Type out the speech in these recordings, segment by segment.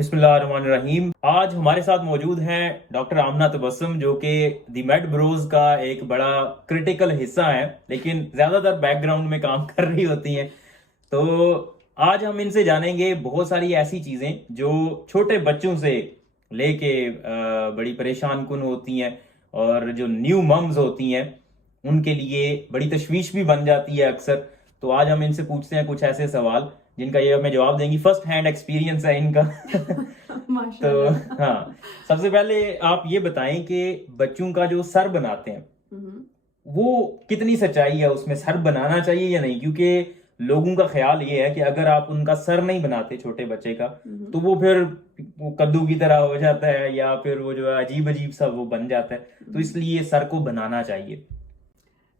بسم اللہ الرحمن الرحیم. آج ہمارے ساتھ موجود ہیں ڈاکٹر آمنہ تبسم، جو کہ دی میڈ بروز کا ایک بڑا کرٹیکل حصہ ہے، لیکن زیادہ تر بیک گراؤنڈ میں کام کر رہی ہوتی ہیں. تو آج ہم ان سے جانیں گے بہت ساری ایسی چیزیں جو چھوٹے بچوں سے لے کے بڑی پریشان کن ہوتی ہیں، اور جو نیو ممز ہوتی ہیں ان کے لیے بڑی تشویش بھی بن جاتی ہے اکثر. تو آج ہم ان سے پوچھتے ہیں کچھ ایسے سوال جن کا یہ ہمیں جواب دیں گی. فرسٹ ہینڈ ایکسپیرینس ہے ان کا. تو ہاں، سب سے پہلے آپ یہ بتائیں کہ بچوں کا جو سر بناتے ہیں وہ کتنی سچائی ہے اس میں؟ سر بنانا چاہیے یا نہیں؟ کیونکہ لوگوں کا خیال یہ ہے کہ اگر آپ ان کا سر نہیں بناتے چھوٹے بچے کا تو وہ پھر کدو کی طرح ہو جاتا ہے، یا پھر وہ جو ہے عجیب عجیب سا وہ بن جاتا ہے. تو اس لیے سر کو بنانا چاہیے.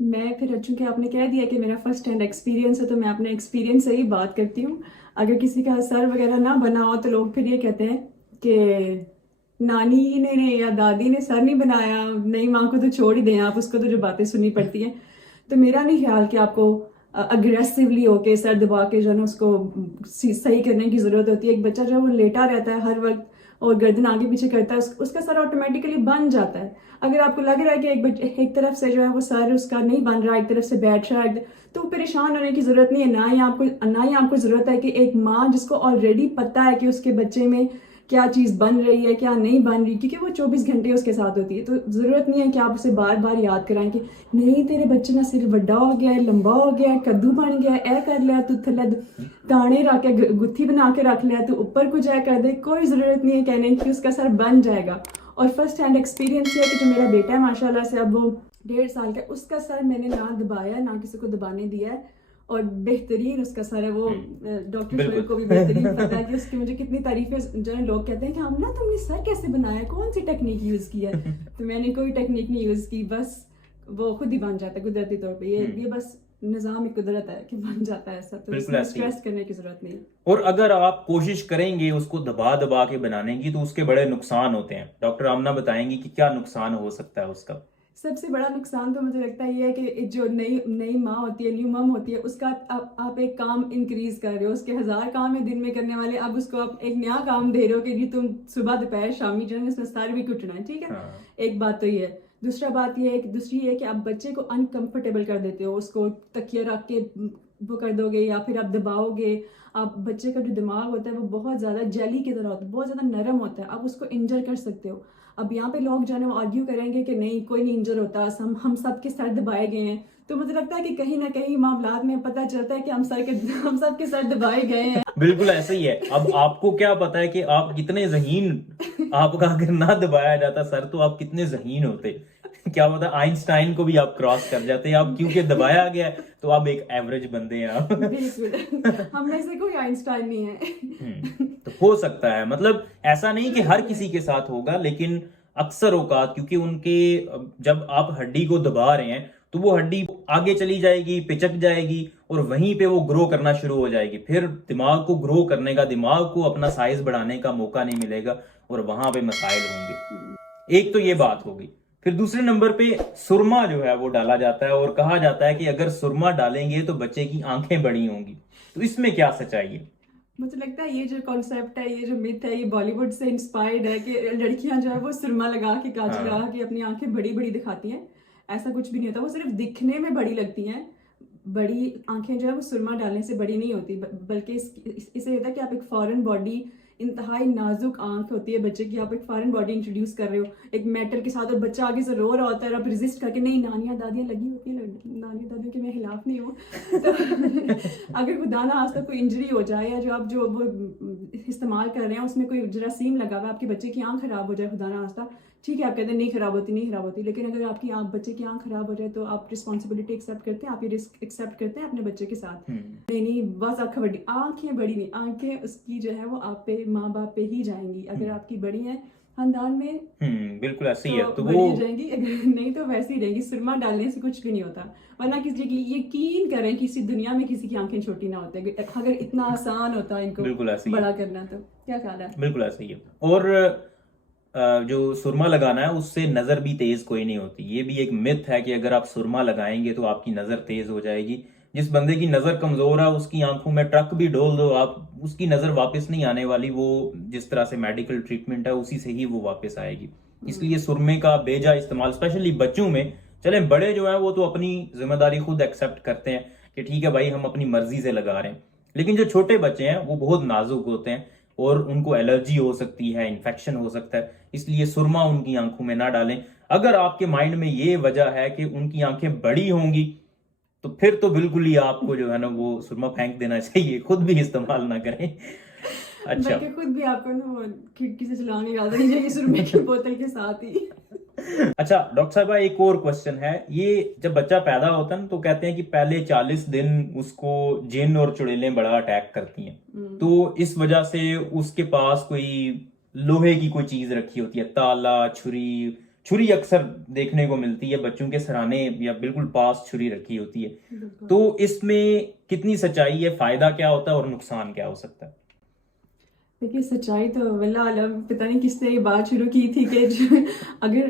میں پھر چونکہ آپ نے کہہ دیا کہ میرا فرسٹ ہینڈ ایکسپیرینس ہے تو میں اپنے ایکسپیرینس سے ہی بات کرتی ہوں. اگر کسی کا سر وغیرہ نہ بنا ہو تو لوگ پھر یہ کہتے ہیں کہ نانی نے یا دادی نے سر نہیں بنایا، نئی ماں کو تو چھوڑ ہی دیں آپ، اس کو تو جو باتیں سننی پڑتی ہیں. تو میرا نہیں خیال کہ آپ کو اگریسولی ہو کے سر دبا کے جو ہے نا اس کو صحیح کرنے کی ضرورت ہوتی ہے. ایک بچہ جو وہ لیٹا رہتا ہے ہر وقت اور گردن آگے پیچھے کرتا ہے، اس کا سر آٹومیٹیکلی بن جاتا ہے. اگر آپ کو لگ رہا ہے کہ ایک طرف سے جو ہے وہ سر اس کا نہیں بن رہا، ایک طرف سے بیٹھ رہا ہے، تو پریشان ہونے کی ضرورت نہیں ہے. نہ ہی آپ کو ضرورت ہے کہ ایک ماں جس کو آلریڈی پتہ ہے کہ اس کے بچے میں کیا چیز بن رہی ہے کیا نہیں بن رہی، کیونکہ وہ 24 گھنٹے اس کے ساتھ ہوتی ہے، تو ضرورت نہیں ہے کہ آپ اسے بار بار یاد کرائیں کہ نہیں تیرے بچے کا سر بڑا ہو گیا ہے، لمبا ہو گیا ہے، کدو بن گیا ہے، اے کر لیا تو تھلے دانے رکھ کے گتھی بنا کے رکھ لیا تو اوپر کچھ اے کر دے. کوئی ضرورت نہیں ہے کہنے کہ اس کا سر بن جائے گا. اور فرسٹ ہینڈ ایکسپیرینس یہ ہے کہ جو میرا بیٹا ہے ماشاء اللہ سے اب وہ 1.5 سال کا، اس کا سر میں نے نہ دبایا نہ کسی کو دبانے دیا ہے، اور بہترین اس کا سر ہے. وہ ڈاکٹر شعیب کو بھی بہترین پتا ہے کہ اس کی مجھے کتنی تعریفیں جو ہے لوگ کہتے ہیں کہ ہم تم نے سر کیسے بنایا، کون سی ٹیکنیک یوز کی ہے؟ تو میں نے کوئی ٹیکنیک نہیں یوز کی، بس وہ خود ہی بن جاتا ہے قدرتی طور پہ. یہ بس نظام قدرت ہے کہ بن جاتا ہے ایسا، تو اس میں سٹریس کرنے کی ضرورت نہیں. اور اگر آپ کوشش کریں گے اس کو دبا دبا کے بنانے کی تو اس کے بڑے نقصان ہوتے ہیں. ڈاکٹر آمنہ بتائیں گی کہ کیا نقصان ہو سکتا ہے اس کا؟ سب سے بڑا نقصان تو مجھے لگتا ہے یہ ہے کہ جو نئی ماں ہوتی ہے، نیو مم ہوتی ہے، اس کا آپ ایک کام انکریز کر رہے ہو. اس کے 1000 کام ہے دن میں کرنے والے، اب اس کو آپ ایک نیا کام دے رہے ہو کہ جی تم صبح دوپہر شامی جو ہے اس میں سر بھی کٹنا ہے. ٹھیک ہے، ایک بات تو یہ ہے. دوسری یہ ہے کہ آپ بچے کو انکمفرٹیبل کر دیتے ہو. اس کو تکیہ رکھ کے وہ کر دو گے یا پھر آپ دباؤ گے. آپ بچے کا جو دماغ ہوتا ہے وہ بہت زیادہ جیلی کی طرح ہوتا ہے، بہت زیادہ نرم ہوتا ہے، آپ اس کو انجر کر سکتے ہو. اب یہاں پہ لوگ جو ہے وہ آرگیو کریں گے کہ نہیں کوئی نہیں انجر ہوتا، ہم سب کے سر دبائے گئے ہیں. تو مجھے لگتا ہے کہ کہیں نہ کہیں معاملات میں پتہ چلتا ہے کہ ہم سب کے سر دبائے گئے ہیں. بالکل ایسا ہی ہے. اب آپ کو کیا پتا ہے کہ آپ کتنے ذہین، آپ کا اگر نہ دبایا جاتا سر تو آپ کتنے ذہین ہوتے. کیا پتا آئنسٹائن کو بھی آپ کراس کر جاتے. آپ کیونکہ دبایا گیا ہے تو آپ ایک ایوریج بندے ہیں. آپ بالکل، ہم میں سے کوئی آئنسٹائن نہیں ہے. تو ہو سکتا ہے، مطلب ایسا نہیں کہ ہر کسی کے ساتھ ہوگا، لیکن اکثر اوقات کیونکہ ان کے جب آپ ہڈی کو دبا رہے ہیں تو وہ ہڈی آگے چلی جائے گی، پچک جائے گی، اور وہیں پہ وہ گرو کرنا شروع ہو جائے گی. پھر دماغ کو گرو کرنے کا، دماغ کو اپنا سائز بڑھانے کا موقع نہیں ملے گا، اور وہاں پہ مسائل ہوں گے. ایک تو یہ بات ہوگی. پھر دوسرے نمبر پہ سرما جو ہے وہ ڈالا جاتا ہے، اور کہا جاتا ہے کہ اگر سرما ڈالیں گے تو بچے کی آنکھیں بڑی ہوں گی. تو اس میں کیا سچائی ہے؟ مجھے لگتا ہے یہ جو کانسیپٹ ہے، یہ جو میتھ ہے، یہ بالی ووڈ سے انسپائرڈ ہے کہ لڑکیاں جو ہے وہ سرما لگا کے کاجل لگا کے اپنی آنکھیں بڑی بڑی دکھاتی ہیں. ایسا کچھ بھی نہیں ہوتا، وہ صرف دکھنے میں بڑی لگتی ہیں. بڑی آنکھیں جو ہے وہ سرما ڈالنے سے بڑی نہیں ہوتی، بلکہ اسے ہوتا ہے کہ آپ ایک فارن باڈی، انتہائی نازک آنکھ ہوتی ہے بچے کی، آپ ایک فارن باڈی انٹروڈیوس کر رہے ہو ایک میٹل کے ساتھ، اور بچہ آگے سے رو رہا ہوتا ہے اور آپ ریزسٹ کر کے نہیں نانیاں دادیاں لگی ہوتی ہیں، نانیاں دادیوں کے میں خلاف نہیں ہوں. تو اگر خدا نہ خواستہ کوئی انجری ہو جائے یا جو آپ جو وہ استعمال کر رہے ہیں اس میں کوئی جراثیم لگا ہوا ہے، آپ کے بچے کی آنکھ خراب ہو جائے خدا نہ خواستہ، ٹھیک ہے آپ کہتے ہیں نہیں خراب ہوتی، لیکن اگر آپ کی بچے کی آنکھ خراب ہو جائے تو آپ رسپانسبلٹی ایکسیپٹ کرتے ہیں، آپ یہ رسک ایکسیپٹ کرتے ہیں اپنے بچے کے ساتھ. نہیں بس آنکھیں بڑی نہیں، آنکھیں اس کی جو ہے وہ آپ پہ، ماں باپ پہ ہی جائیں گی. اگر آپ کی بڑی ہیں خاندان میں بالکل ایسے ہی ہے تو بڑی ہو جائیں گی، اگر نہیں تو ویسے ہی رہے گی. سرما ڈالنے سے کچھ بھی نہیں ہوتا، ورنہ کسی کی یقین کریں کسی دنیا میں کسی کی آنکھیں چھوٹی نہ ہوتے. اگر اتنا آسان ہوتا ان کو بڑا کرنا تو کیا خیال ہے؟ بالکل ایسے ہی ہے. اور جو سرما لگانا ہے اس سے نظر بھی تیز کوئی نہیں ہوتی. یہ بھی ایک مت ہے کہ اگر آپ سرما لگائیں گے تو آپ کی نظر تیز ہو جائے گی. جس بندے کی نظر کمزور ہے اس کی آنکھوں میں ٹرک بھی ڈول دو آپ، اس کی نظر واپس نہیں آنے والی، وہ جس طرح سے میڈیکل ٹریٹمنٹ ہے اسی سے ہی وہ واپس آئے گی. اس لیے سرمے کا بیجا استعمال اسپیشلی بچوں میں، چلیں بڑے جو ہیں وہ تو اپنی ذمہ داری خود ایکسیپٹ کرتے ہیں کہ ٹھیک ہے بھائی ہم اپنی مرضی سے لگا رہے ہیں، لیکن جو چھوٹے بچے ہیں وہ بہت نازک ہوتے ہیں اور ان کو الرجی ہو سکتی ہے، انفیکشن ہو سکتا ہے، اس لیے سرما ان کی آنکھوں میں نہ ڈالیں. اگر آپ کے مائنڈ میں یہ وجہ ہے کہ ان کی آنکھیں بڑی ہوں گی تو پھر تو بالکل ہی آپ کو جو ہے نا وہ سرما پھینک دینا چاہیے، خود بھی استعمال نہ کریں. اچھا بلکہ خود بھی آپ کو نا وہ کھڑکی سے چلانے کی عادت نہیں چاہیے سرمے کی بوتل کے ساتھ ہی. اچھا ڈاکٹر صاحبہ ایک اور کوشچن ہے، یہ جب بچہ پیدا ہوتا ہے نا تو کہتے ہیں کہ پہلے 40 دن اس کو جن اور چڑیلیں بڑا اٹیک کرتی ہیں، تو اس وجہ سے اس کے پاس کوئی لوہے کی کوئی چیز رکھی ہوتی ہے، تالا، چھری اکثر دیکھنے کو ملتی ہے بچوں کے سرانے یا بالکل پاس چھری رکھی ہوتی ہے، تو اس میں کتنی سچائی ہے، فائدہ کیا ہوتا ہے اور نقصان کیا ہو سکتا ہے؟ دیکھیے سچائی تو واللہ عالم، پتہ نہیں کس نے یہ بات شروع کی تھی کہ اگر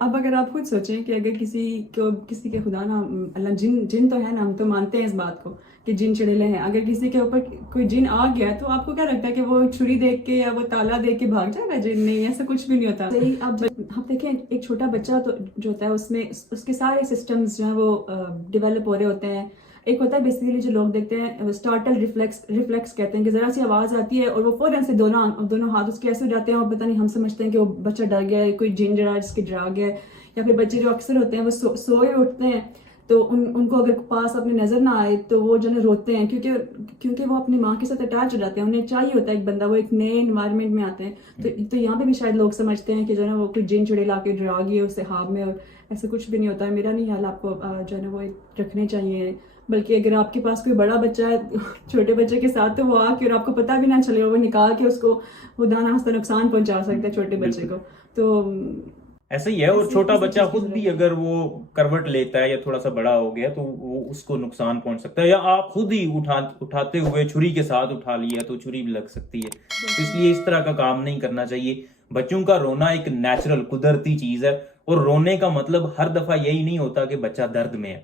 اگر آپ خود سوچیں کہ اگر کسی کے خدا نا اللہ جن تو ہے نا، ہم تو مانتے ہیں اس بات کو کہ جن چڑیلے ہیں، اگر کسی کے اوپر کوئی جن آ گیا تو آپ کو کیا لگتا ہے کہ وہ چھری دیکھ کے یا وہ تالا دیکھ کے بھاگ جائے گا؟ جن نہیں، ایسا کچھ بھی نہیں ہوتا. صحیح. اب آپ دیکھیں ایک چھوٹا بچہ تو جو ہوتا ہے اس میں اس کے سارے سسٹمز جو ہیں وہ ڈیولپ ہو رہے ہوتے ہیں. ایک ہوتا ہے بیسیکلی جو لوگ دیکھتے ہیں اسٹارٹل ریفلیکس کہتے ہیں کہ ذرا سی آواز آتی ہے اور وہ فوراً سے دونوں ہاتھ اس کے ایسے ہو جاتے ہیں اور پتہ نہیں ہم سمجھتے ہیں کہ وہ بچہ ڈر گیا ہے، کوئی جن جڑا جس کے ڈرا گیا ہے. یا پھر بچے جو اکثر ہوتے ہیں وہ سوئے اٹھتے ہیں تو ان کو اگر پاس اپنی نظر نہ آئے تو وہ جو ہے روتے ہیں کیونکہ وہ اپنی ماں کے ساتھ اٹیچ ہو جاتے ہیں. انہیں چاہیے ہوتا ہے ایک بندہ، وہ ایک نئے انوائرمنٹ میں آتے ہیں تو یہاں پہ بھی شاید لوگ سمجھتے ہیں کہ جو ہے نا وہ کوئی جن چڑیل لا کے ڈرا گیا اس سے خواب میں، اور ایسا کچھ بھی نہیں ہوتا ہے. میرا نہیں خیال آپ کو جو ہے نا وہ رکھنے چاہیے. بلکہ اگر آپ کے پاس کوئی بڑا بچہ ہے چھوٹے بچے کے ساتھ تو وہ آ کے اور آپ کو پتہ بھی نہ چلے وہ نکال کے اس کو خدا نخواستہ نقصان پہنچا سکتا ہے چھوٹے بچے کو. تو ایسا ہی ہے، اور چھوٹا بچہ خود بھی اگر وہ کروٹ لیتا ہے یا تھوڑا سا بڑا ہو گیا تو وہ اس کو نقصان پہنچ سکتا ہے، یا آپ خود ہی اٹھاتے ہوئے چھری کے ساتھ اٹھا لیا تو چھری بھی لگ سکتی ہے. تو اس لیے اس طرح کا کام نہیں کرنا چاہیے. بچوں کا رونا ایک نیچرل قدرتی چیز ہے، اور رونے کا مطلب ہر دفعہ یہی نہیں ہوتا کہ بچہ درد میں ہے.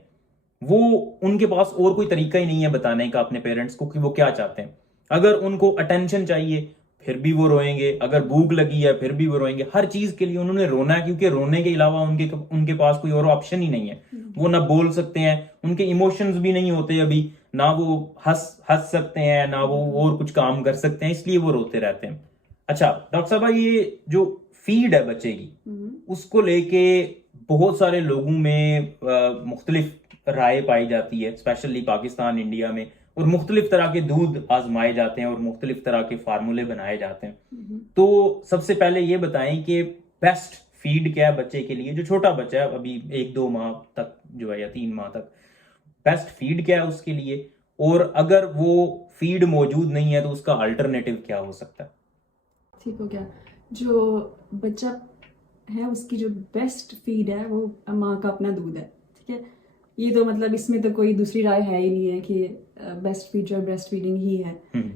وہ ان کے پاس اور کوئی طریقہ ہی نہیں ہے بتانے کا اپنے پیرنٹس کو کہ وہ کیا چاہتے ہیں. اگر ان کو اٹینشن چاہیے پھر بھی وہ روئیں گے، اگر بھوک لگی ہے پھر بھی وہ روئیں گے. ہر چیز کے لیے انہوں نے رونا ہے، کیونکہ رونے کے علاوہ ان کے پاس کوئی اور آپشن ہی نہیں ہے. وہ نہ بول سکتے ہیں، ان کے ایموشنز بھی نہیں ہوتے ابھی، نہ وہ ہنس سکتے ہیں، نہ وہ اور کچھ کام کر سکتے ہیں، اس لیے وہ روتے رہتے ہیں. اچھا ڈاکٹر صاحبہ، یہ جو فیڈ ہے بچے کی اس کو لے کے بہت سارے لوگوں میں مختلف رائے پائی جاتی ہے، اسپیشلی پاکستان، انڈیا میں، اور مختلف طرح کے دودھ آزمائے جاتے ہیں اور مختلف طرح کے فارمولے بنائے جاتے ہیں. تو سب سے پہلے یہ بتائیں کہ بیسٹ فیڈ کیا ہے بچے کے لیے، جو چھوٹا بچہ ہے ابھی 1-2 ماہ تک جو ہے یا 3 ماہ تک، بیسٹ فیڈ کیا ہے اس کے لیے، اور اگر وہ فیڈ موجود نہیں ہے تو اس کا الٹرنیٹیو کیا ہو سکتا ہے؟ ٹھیک ہو گیا. جو بچہ ہے اس کی جو بیسٹ فیڈ ہے وہ ماں کا اپنا دودھ ہے. ٹھیک ہے، یہ تو مطلب اس میں تو کوئی دوسری رائے ہے ہی نہیں ہے کہ بیسٹ فیڈ جو ہے بریسٹ فیڈنگ ہی ہے.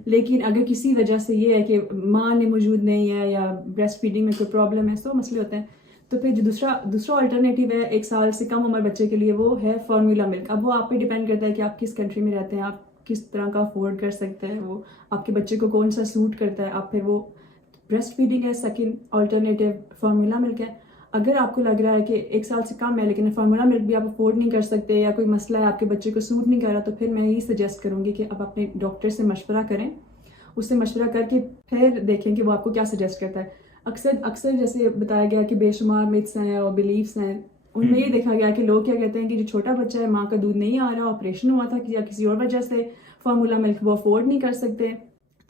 لیکن اگر کسی وجہ سے یہ ہے کہ ماں نے موجود نہیں ہے یا بریسٹ فیڈنگ میں کوئی پرابلم ہے، سو مسئلے ہوتے ہیں، تو پھر جو دوسرا الٹرنیٹیو ہے 1 سال سے کم عمر بچے کے لیے، وہ ہے فارمولا ملک. اب وہ آپ پہ ڈیپینڈ کرتا ہے کہ آپ کس کنٹری میں رہتے ہیں، آپ کس طرح کا افورڈ کر سکتے ہیں، وہ آپ کے بچے کو کون سا سوٹ کرتا ہے. آپ پھر وہ بریسٹ فیڈنگ ہے، سیکنڈ الٹرنیٹیو فارمولا ملک ہے. اگر آپ کو لگ رہا ہے کہ 1 سال سے کم ہے لیکن فارمولا ملک بھی آپ افورڈ نہیں کر سکتے یا کوئی مسئلہ ہے آپ کے بچے کو سوٹ نہیں کر رہا، تو پھر میں یہی سجیسٹ کروں گی کہ آپ اپنے ڈاکٹر سے مشورہ کریں. اس سے مشورہ کر کے پھر دیکھیں کہ وہ آپ کو کیا سجیسٹ کرتا ہے. اکثر جیسے بتایا گیا کہ بے شمار متس ہیں اور بلیفس ہیں، ان میں یہ دیکھا گیا کہ لوگ کیا کہتے ہیں کہ جو چھوٹا بچہ ہے، ماں کا دودھ نہیں آ رہا، آپریشن ہوا تھا یا کسی اور وجہ سے فارمولا ملک وہ افورڈ نہیں کر سکتے،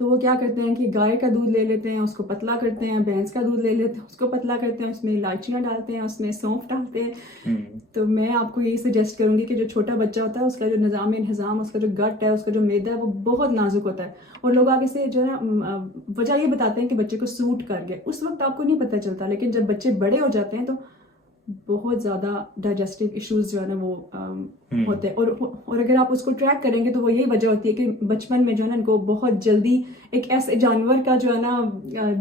تو وہ کیا کرتے ہیں کہ گائے کا دودھ لے لیتے ہیں، اس کو پتلا کرتے ہیں، بھینس کا دودھ لے لیتے ہیں، اس کو پتلا کرتے ہیں، اس میں الائچیاں ڈالتے ہیں، اس میں سونف ڈالتے ہیں. تو میں آپ کو یہی سجیسٹ کروں گی کہ جو چھوٹا بچہ ہوتا ہے اس کا جو نظام انہضام، اس کا جو گٹ ہے، اس کا جو معدہ ہے، وہ بہت نازک ہوتا ہے. اور لوگ آگے سے جو ہے نا وجہ یہ بتاتے ہیں کہ بچے کو سوٹ کر گئے، اس وقت آپ کو نہیں پتہ چلتا، لیکن جب بچے بڑے ہو جاتے ہیں تو بہت زیادہ ڈائجسٹیو ایشوز جو ہے نا وہ ہوتے ہیں. اور اگر آپ اس کو ٹریک کریں گے تو وہ یہی وجہ ہوتی ہے کہ بچپن میں جو ہے نا ان کو بہت جلدی ایک ایسے جانور کا جو ہے نا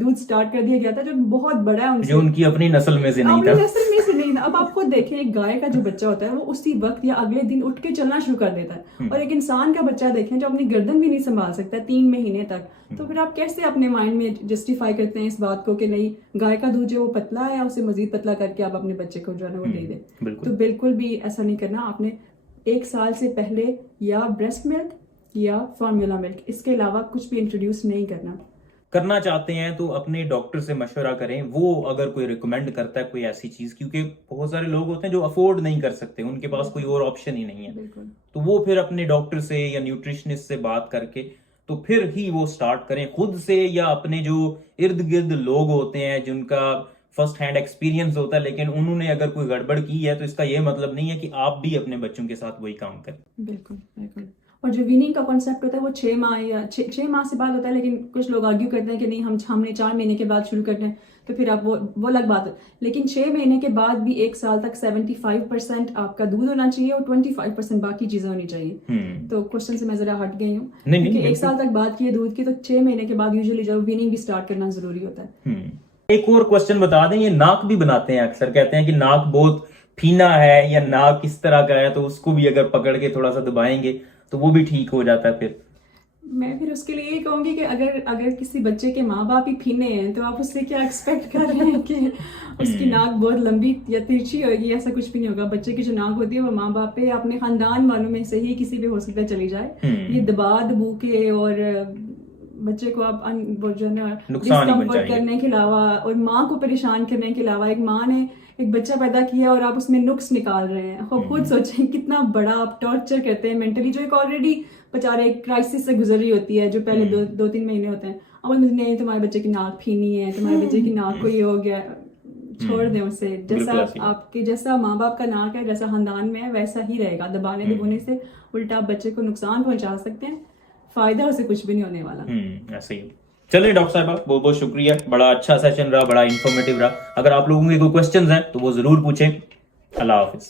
دودھ سٹارٹ کر دیا گیا تھا جو بہت بڑا ہے ان سے, جو ان کی اپنی نسل میں سے نہیں اپنی تھا. نسل میں سے نہیں تھا. اب آپ خود دیکھیں ایک گائے کا جو بچہ ہوتا ہے وہ اسی وقت یا اگلے دن اٹھ کے چلنا شروع کر دیتا ہے, اور ایک انسان کا بچہ دیکھیں جو اپنی گردن بھی نہیں سنبھال سکتا 3 مہینے تک. تو پھر آپ کیسے اپنے مائنڈ میں جسٹیفائی کرتے ہیں اس بات کو کہ نہیں گائے کا دودھ جو وہ پتلا ہے اسے مزید پتلا کر کے آپ اپنے بچے کو جو ہے نا وہ دے دیں. تو بالکل بھی ایسا نہیں کرنا. آپ نے 1 سال سے پہلے یا بریسٹ ملک یا فارمولا ملک, اس کے علاوہ کچھ بھی انٹروڈیوس نہیں کرنا. کرنا چاہتے ہیں تو اپنے ڈاکٹر سے مشورہ کریں, وہ اگر کوئی ریکمینڈ کرتا ہے کوئی ایسی چیز, کیونکہ بہت سارے لوگ ہوتے ہیں جو افورڈ نہیں کر سکتے, ان کے پاس کوئی اور آپشن ہی نہیں ہے, بالکل. تو وہ پھر اپنے ڈاکٹر سے یا نیوٹریشنسٹ سے بات کر کے تو پھر ہی وہ سٹارٹ کریں خود سے, یا اپنے جو ارد گرد لوگ ہوتے ہیں جن کا فرسٹ ہینڈ ایکسپیرینس ہوتا ہے لیکن انہوں نے اگر کوئی گڑبڑ کی ہے تو اس کا یہ مطلب نہیں ہے کہ آپ بھی اپنے بچوں کے ساتھ وہی کام کریں. بالکل بالکل. اور جو ویننگ کا کانسیپٹ ہوتا ہے وہ 6 ماہ یا 6 ماہ سے بعد ہوتا ہے, لیکن کچھ لوگ آرگیو کرتے ہیں کہ نہیں ہم نے 4 مہینے کے بعد شروع کرنا ہے, تو پھر آپ وہ الگ بات ہے. لیکن 6 مہینے کے بعد بھی 1 سال تک 75% آپ کا دودھ ہونا چاہیے اور 25% باقی چیزیں ہونی چاہیے. تو کوشچن سے میں ذرا ہٹ گئی ہوں, کیونکہ 1 سال تک بات کی ہے دودھ کی, تو 6 مہینے کے بعد یوزلی جب ویننگ بھی سٹارٹ کرنا ضروری ہوتا ہے. ایک اور کوشچن بتا دیں, یہ ناک بھی بناتے ہیں اکثر, کہتے ہیں کہ ناک بہت پھینا ہے یا ناک اس طرح کا ہے, تو اس کو بھی اگر پکڑ کے تھوڑا سا دبائیں گے تو وہ بھی ٹھیک ہو جاتا ہے. میں پھر اس کے لیے یہ کہوں گی کہ اگر کسی بچے کے ماں باپ ہی پھینے ہیں تو آپ اس سے کیا ایکسپیکٹ کر رہے ہیں کہ اس کی ناک بہت لمبی یا ترچھی ہوگی؟ ایسا کچھ بھی نہیں ہوگا. بچے کی جو ناک ہوتی ہے وہ ماں باپ پہ, اپنے خاندان والوں میں سے ہی کسی پہ ہو سکتا ہے چلی جائے. یہ دبا دبو کے اور بچے کو آپ جو ہے نا ڈسکمفرٹ کرنے کے علاوہ اور ماں کو پریشان کرنے کے علاوہ, ایک ماں نے ایک بچہ پیدا کیا اور آپ اس میں نقص نکال رہے ہیں. خود سوچیں کتنا بڑا آپ ٹارچر کرتے ہیں مینٹلی, جو ایک آلریڈی بیچارے ایک کرائسس سے گزر رہی ہوتی ہے جو پہلے 2-3 مہینے ہوتے ہیں. اب نہیں تمہارے بچے کی ناک پھینی ہے, تمہارے بچے کی ناک کو یہ ہو گیا, چھوڑ دیں اسے. جیسا آپ کے جیسا ماں باپ کا ناک ہے, جیسا خاندان میں ہے, ویسا ہی رہے گا. دبانے دبونے سے الٹا آپ بچے کو نقصان پہنچا سکتے ہیں, فائدہ اسے کچھ بھی نہیں ہونے والا. ایسے ہی. چلیں ڈاکٹر صاحبہ, بہت بہت شکریہ, بڑا اچھا سیشن رہا, بڑا انفارمیٹیو رہا. اگر آپ لوگوں کے کوئی کوسچنز ہیں تو وہ ضرور پوچھیں. اللہ حافظ.